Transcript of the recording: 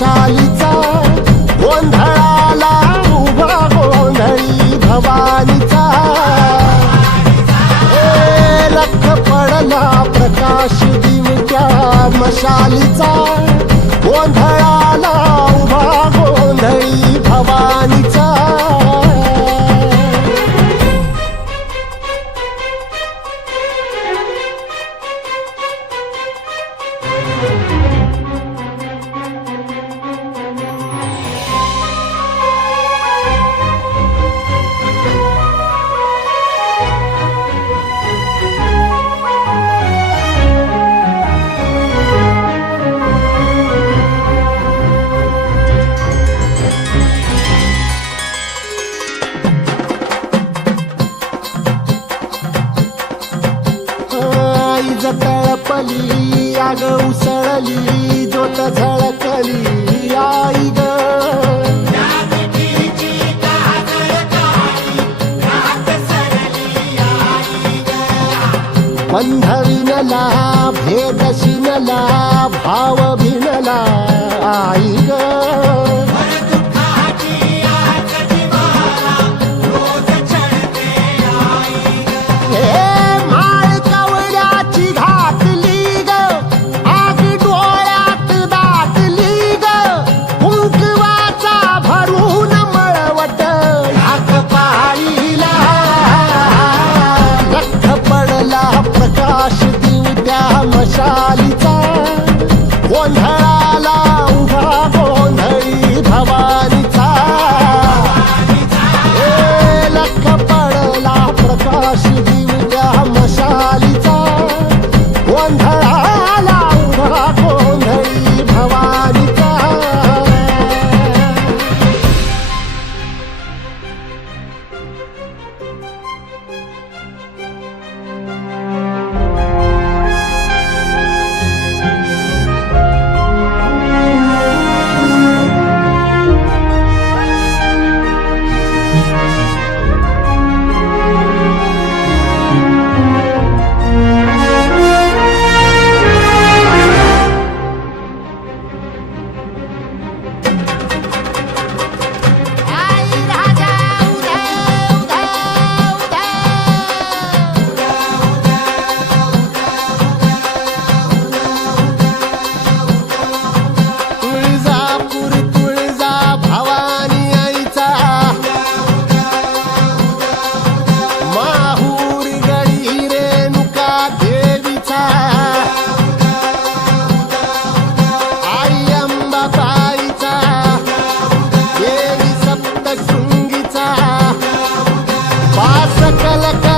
वैशालीचा गोंधळाला उभा गोंधळी भवानीचा? ए लख पडला प्रकाश दिवट्या मशालीचा गोंधळा तळपली आग उसळली ज्योत झळकली आई ग. बंध विनला भेद शिनला भाव भिनला आई ग. Brasil. Kala Kala